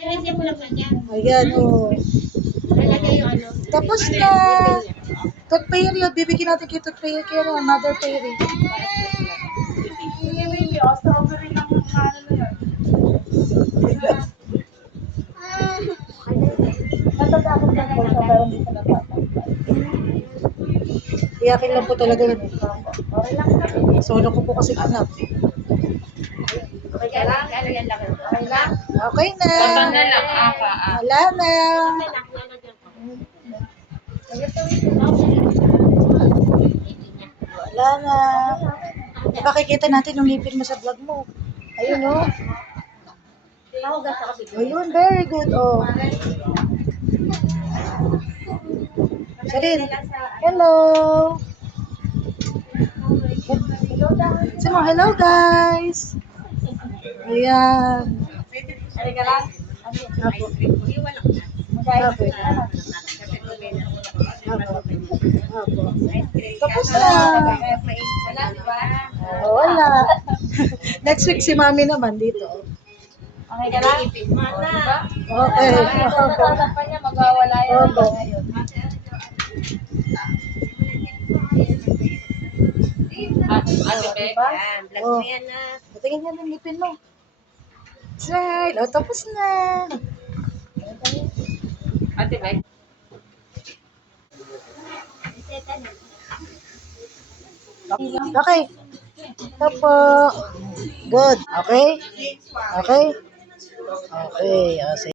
Ayan, oh. Tapos na. Tooth period. Bibigyan natin kay Tooth period. Kaya ano, Mother Perry. Strawberry lang ang ano na yun. Natatakot lang po siya, pero hindi siya natatakot. Iyakin lang po talaga yun. Solo ko po kasi anak. Okay lang? Okay lang? Okay na. Wala na. Wala na. Ipakikita natin yung ngipin mo sa vlog mo. Ayun, oh. Ayun, very good, oh. Sarin, hello. Sige mo, hello guys. Ayan. Okay ka lang? Apo. Apo. Apo. Tapos na. Wala, di ba? Oh, wala. Next week si mami naman dito. Okay ka lang? Okay. Pagkakataon pa niya, magwawala yun. Opo. Oh. Patingin yan ng ngipin mo. Smile. Oh, tapos na. Ate Beck. Okay. Tapo. Good. Okay? Okay? Okay. Oh, sige.